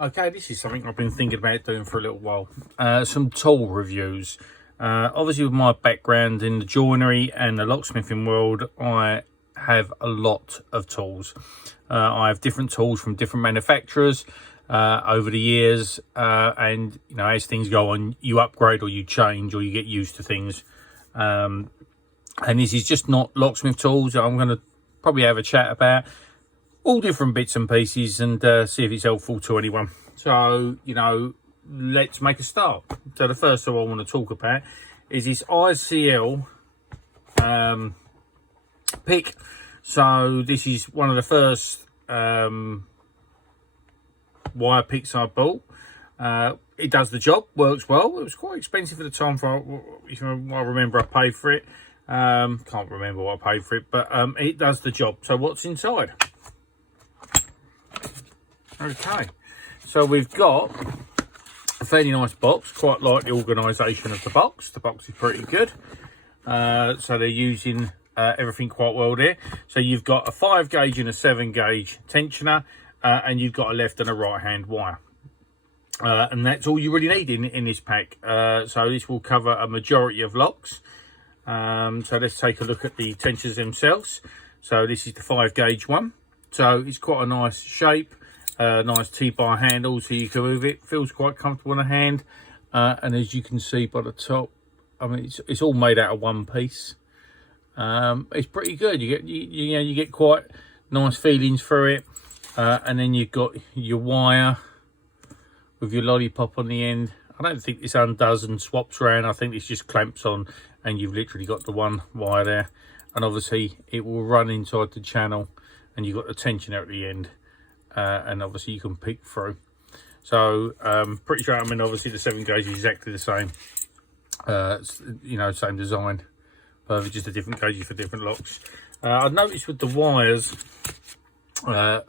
Okay, this is something I've been thinking about doing for a little while. Some tool reviews. Obviously with my background in the joinery and the locksmithing world, I have a lot of tools. I have different tools from different manufacturers over the years, and you know, as things go on, you upgrade or you change or you get used to things. And this is just not locksmith tools. I'm going to probably have a chat about all different bits and pieces and see if it's helpful to anyone. So, you know, let's make a start. So the first thing I want to talk about is this ICL pick. So this is one of the first wire picks I bought. It does the job, works well. It was quite expensive at the time for, if I remember, I paid for it. Can't remember what I paid for it, but it does the job. So what's inside? Okay, so we've got a fairly nice box. Quite like the organisation of the box. The box is pretty good. So they're using everything quite well there. So you've got a 5 gauge and a 7 gauge tensioner, and you've got a left and a right hand wire. And that's all you really need in this pack. So this will cover a majority of locks. So let's take a look at the tensioners themselves. So this is the 5 gauge one. So it's quite a nice shape. Nice T-bar handle, so you can move it. Feels quite comfortable in the hand, and as you can see by the top, I mean, it's all made out of one piece. It's pretty good. You get quite nice feelings through it, and then you've got your wire with your lollipop on the end. I don't think this undoes and swaps around. I think this just clamps on, and you've literally got the one wire there, and obviously it will run inside the channel, and you've got the tensioner at the end. And obviously you can pick through. So pretty sure, I mean, obviously the 7 gauge is exactly the same, you know, same design, but just a different gauges for different locks. I've noticed with the wires,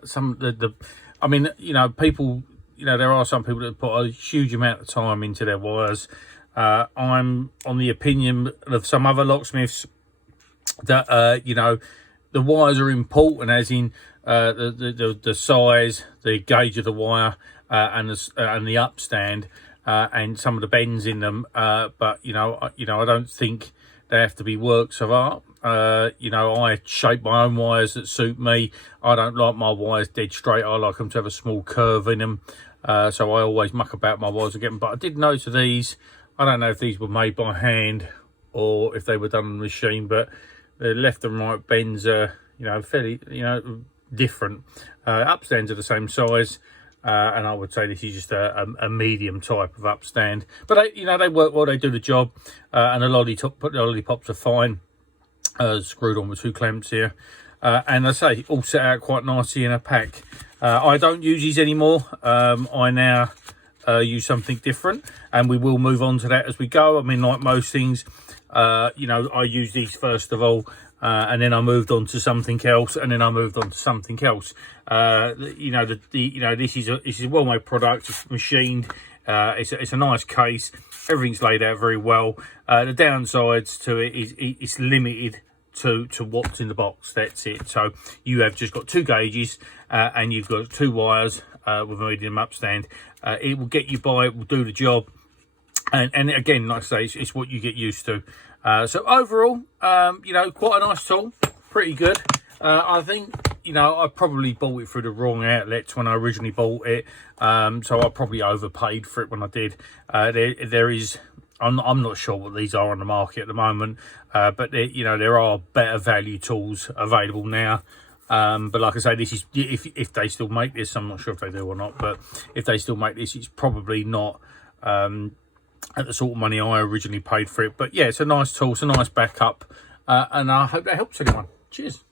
some I mean, you know, people, you know, there are some people that put a huge amount of time into their wires. I'm on the opinion of some other locksmiths that you know, the wires are important, as in the size, the gauge of the wire, and the upstand, and some of the bends in them. But you know, I don't think they have to be works of art. You know, I shape my own wires that suit me. I don't like my wires dead straight. I like them to have a small curve in them. So I always muck about my wires again. But I did notice these. I don't know if these were made by hand or if they were done on the machine, but the left and right bends are, you know, fairly, you know, different. Upstands are the same size, and I would say this is just a medium type of upstand. But they, you know, they work well. They do the job, and the lollipops are fine. Screwed on with 2 clamps here, and I say all set out quite nicely in a pack. I don't use these anymore. I now use something different, and we will move on to that as we go. I mean, like most things, you know, I use these first of all, and then I moved on to something else, and then I moved on to something else. You know, you know, this is a well-made product. It's machined. It's a nice case. Everything's laid out very well. The downsides to it is it's limited to what's in the box. That's it. So you have just got 2 gauges, and you've got 2 wires with a medium upstand. It will get you by. It will do the job. And again, like I say, it's what you get used to. So overall, you know, quite a nice tool, pretty good. I think, you know, I probably bought it through the wrong outlets when I originally bought it. So I probably overpaid for it when I did. There is, I'm not sure what these are on the market at the moment, but you know, there are better value tools available now. But like I say, this is, if they still make this, I'm not sure if they do or not, but if they still make this, it's probably not at the sort of money I originally paid for it. But yeah, it's a nice tool, it's a nice backup, and I hope that helps anyone. Cheers.